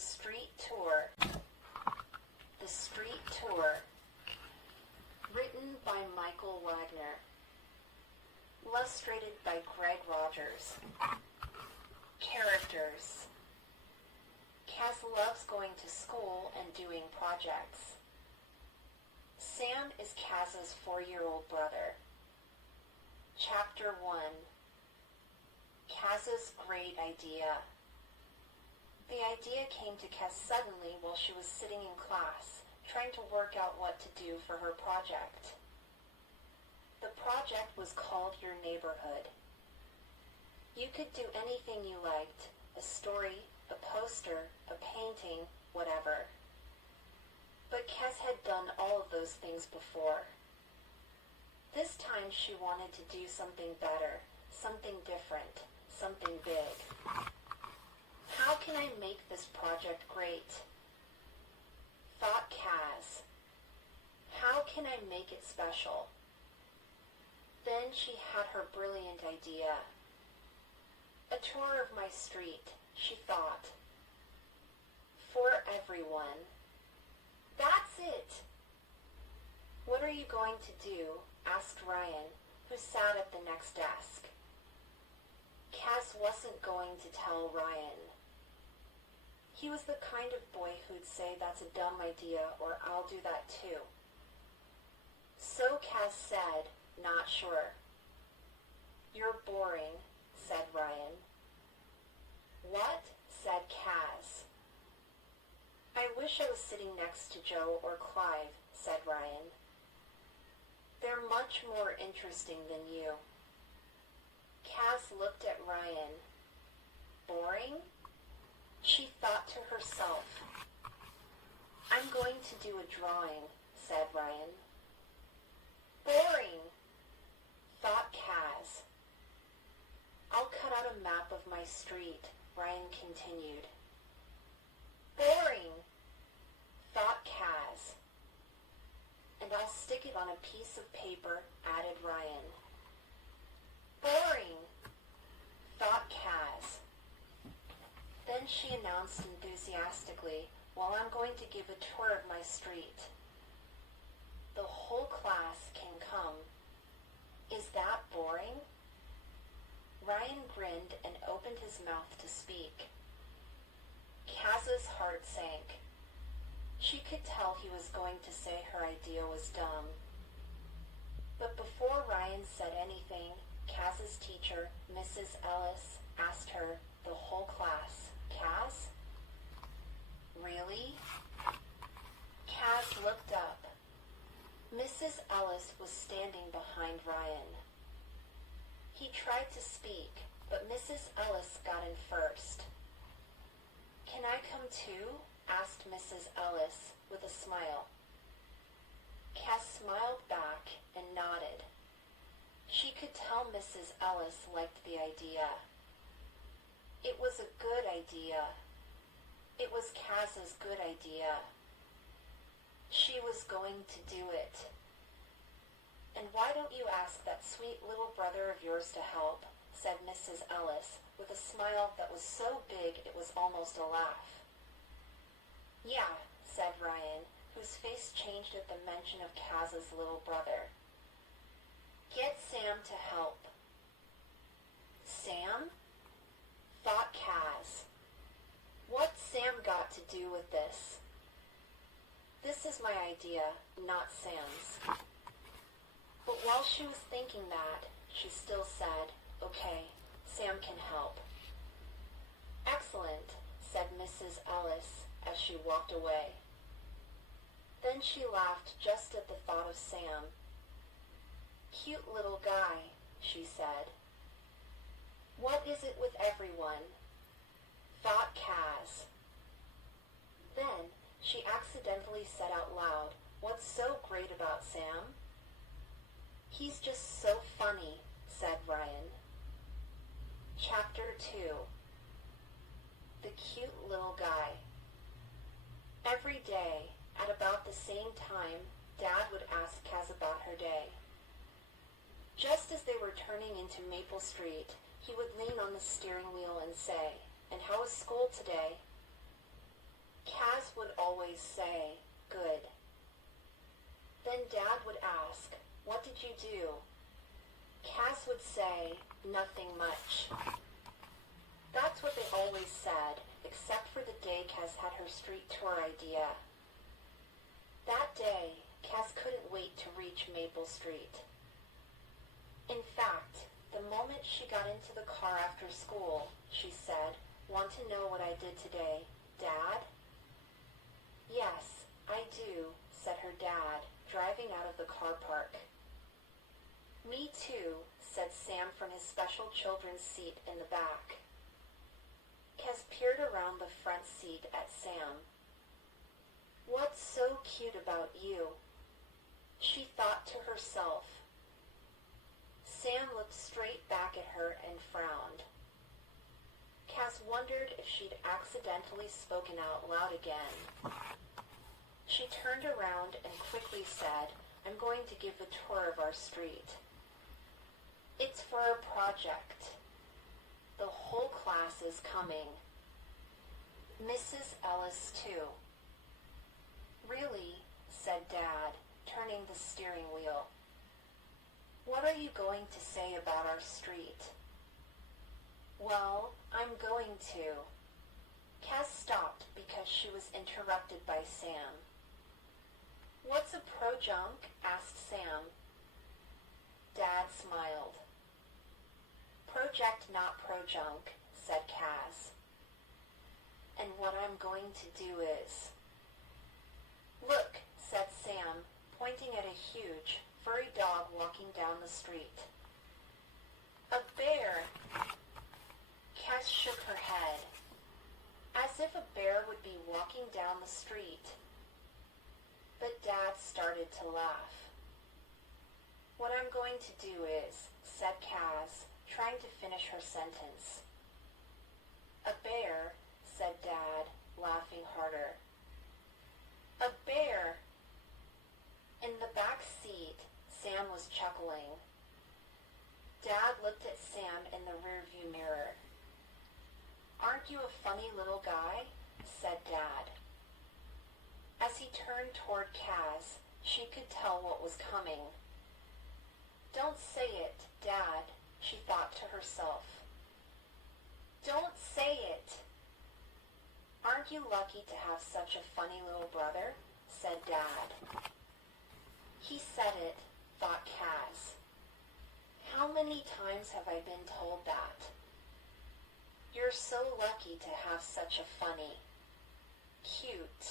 Street Tour. The Street Tour. Written by Michael Wagner. Illustrated by Greg Rogers. Characters. Kaz loves going to school and doing projects. Sam is Kaz's 4-year-old brother. Chapter 1. Kaz's great idea. The idea came to Kaz suddenly while she was sitting in class, trying to work out what to do for her project. The project was called Your Neighborhood. You could do anything you liked, a story, a poster, a painting, whatever. But Kaz had done all of those things before. This time she wanted to do something better, something different, something big. How can I make this project great? Thought Kaz. How can I make it special? Then she had her brilliant idea. A tour of my street, she thought. For everyone. That's it! What are you going to do? Asked Ryan, who sat at the next desk. Kaz wasn't going to tell Ryan. He was the kind of boy who'd say that's a dumb idea or I'll do that too. So Kaz said, not sure. You're boring, said Ryan. What? Said Kaz. I wish I was sitting next to Joe or Clive, said Ryan. They're much more interesting than you. Kaz looked at Ryan. Boring? She thought to herself. I'm going to do a drawing, said Ryan. Boring, thought Kaz. I'll cut out a map of my street, Ryan continued. Boring, thought Kaz. And I'll stick it on a piece of paper, added Ryan. Boring, thought Kaz. Then she announced enthusiastically, well, I'm going to give a tour of my street. The whole class can come. Is that boring? Ryan grinned and opened his mouth to speak. Kaz's heart sank. She could tell he was going to say her idea was dumb. But before Ryan said anything, Kaz's teacher, Mrs. Ellis, asked her, the whole class, Kaz? Really? Kaz looked up. Mrs. Ellis was standing behind Ryan. He tried to speak, but Mrs. Ellis got in first. Can I come too? Asked Mrs. Ellis with a smile. Kaz smiled back and nodded. She could tell Mrs. Ellis liked the idea. It was a good idea. It was Kaz's good idea. She was going to do it. And why don't you ask that sweet little brother of yours to help, said Mrs. Ellis, with a smile that was so big it was almost a laugh. Yeah, said Ryan, whose face changed at the mention of Kaz's little brother. Get Sam to help. Sam? Thought Kaz. What's Sam got to do with this? This is my idea, not Sam's. But while she was thinking that, she still said, okay, Sam can help. Excellent, said Mrs. Ellis as she walked away. Then she laughed just at the thought of Sam. Cute little guy, she said. What is it with everyone? Thought Kaz. Then she accidentally said out loud, what's so great about Sam? He's just so funny, said Ryan. Chapter 2. The cute little guy. Every day, at about the same time, Dad would ask Kaz about her day. Just as they were turning into Maple Street, he would lean on the steering wheel and say, and how was school today? Kaz would always say, "Good." Then Dad would ask, "What did you do?" Kaz would say, "Nothing much." That's what they always said, except for the day Kaz had her street tour idea. That day, Kaz couldn't wait to reach Maple Street. In fact, the moment she got into the car after school, she said, "Want to know what I did today, Dad?" "Yes, I do," said her dad, driving out of the car park. "Me too," said Sam from his special children's seat in the back. Kaz peered around the front seat at Sam. "What's so cute about you?" she thought to herself. Sam looked straight back at her and frowned. Kaz wondered if she'd accidentally spoken out loud again. She turned around and quickly said, "I'm going to give a tour of our street. It's for a project. The whole class is coming. Mrs. Ellis, too." "Really?" said Dad, turning the steering wheel. "What are you going to say about our street?" "Well, I'm going to." Kaz stopped because she was interrupted by Sam. "What's a projunk?" asked Sam. Dad smiled. "Project, not projunk," said Kaz. "And what I'm going to do is..." "Look," said Sam, pointing at a huge, furry dog walking down the street. "A bear!" Kaz shook her head, as if a bear would be walking down the street. But Dad started to laugh. "What I'm going to do is," said Kaz, trying to finish her sentence. "A bear," said Dad, laughing harder. "A bear!" In the back seat, Sam was chuckling. Dad looked at Sam in the rearview mirror. "Aren't you a funny little guy?" said Dad. As he turned toward Kaz, she could tell what was coming. "Don't say it, Dad," she thought to herself. "Don't say it!" "Aren't you lucky to have such a funny little brother?" said Dad. He said it, thought Kaz. How many times have I been told that? You're so lucky to have such a funny, cute,